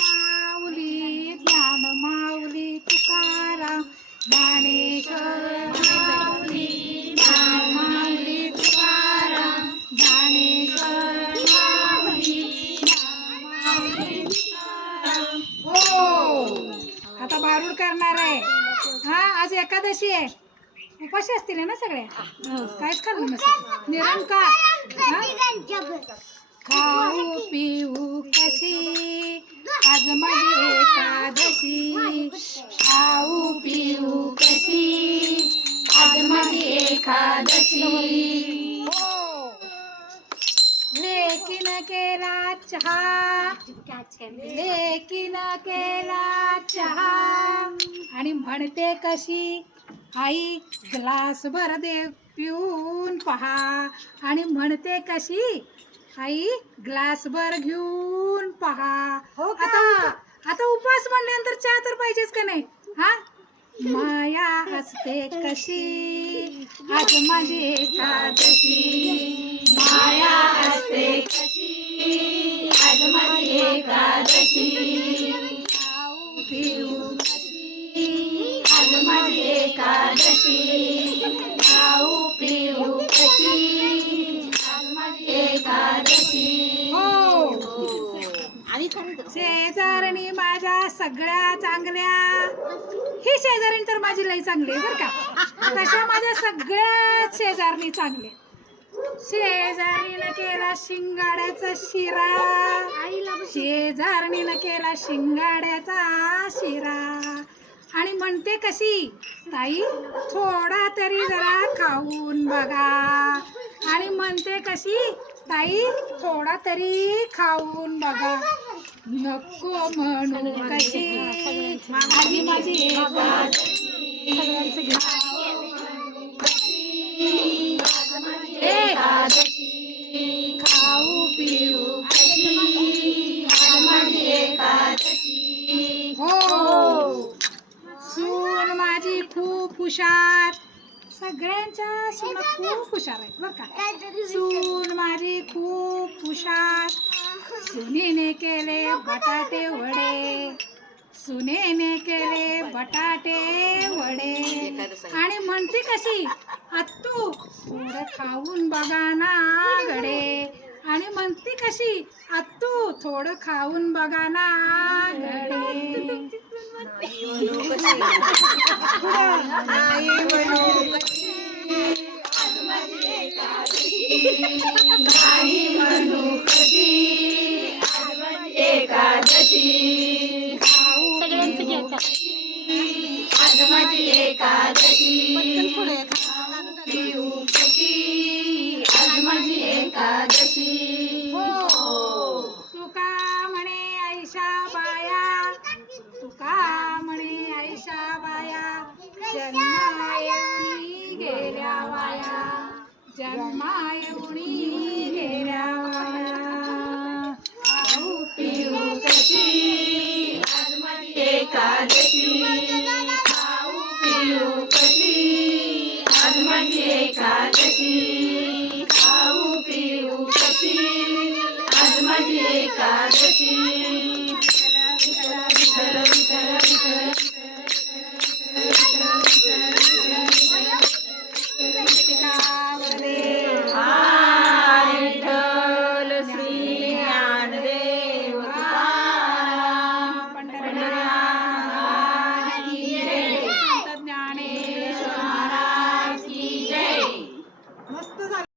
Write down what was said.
माऊली ज्ञान माऊली तुकाराम ज्ञानेश्वर माऊली ज्ञान माऊली तुकाराम ज्ञानेश्वर माऊली ज्ञान माऊली तुकाराम. हो आता भारूड करणार आहे. हा आज एकादशी आहे. उपाशी असतील ना सगळे. काहीच खाल्लं नसेल. निरंकार खाऊ पिऊ कशी आज माझी एकादशी. खाऊ पिऊ कशी आज माझी एकादशी. लेकीन केला चहा लेकीन केला चहा आणि म्हणते कशी आई ग्लास भर दे पिऊन पहा. आणि म्हणते कशी आई ग्लास भर घेऊन पहा. आता उपास म्हणल्यानंतर चहा तर पाहिजेच का नाही. हा माया असते कशी आज माझी एकादशी. माया असते कशी आज माझी एकादशी. खाऊ पिऊ कशी आज माझी एकादशी. खाऊ पिऊ कशी आज माझी एकादशी. शेजारणी माझ्या सगळ्या चांगल्या. ही शेजारीण तर माझी लई चांगली आहे बरं का. तशा माझ्या सगळ्या शेजारणी चांगले. शेजारणीनं केला शिंगाड्याचा शिरा. शेजारणीनं केला शिंगाड्याचा शिरा आणि म्हणते कशी ताई थोडा तरी जरा खाऊन बघा. आणि म्हणते कशी ताई थोडा तरी खाऊन बघा. नको म्हणू कशी आधी माझी एकादशी. खाऊ पिऊ कशी आज माझी एकादशी. हो सून माझी खूप हुशार. सगळ्यांच्या सून खूप हुशार आहेत बरं का. सून माझी खूप हुशार. सुनेने केले बटाटे वडे. सुनेने केले बटाटे वडे आणि म्हणते कशी आत्तू थोडं खाऊन बघा ना गडे. आणि म्हणते कशी आत्तू थोडं खाऊन बघा ना गडे. नाही म्हणू कशी आज माझी एकादशी. खाऊ आज माझी एकादशी. खाऊ पिऊ कशी आज माझी एकादशी. तुका म्हणे आयशा बाया. तुका म्हणे आयशा बाया जन्मा येऊनी गेल्या वाया. जन्मा येऊनी गेल्या वाया. खाऊ पिऊ कशी आज माझी एकादशी. खाऊ पिऊ कशी आज माझी एकादशी. खाऊ पिऊ कशी आज माझी एकादशी.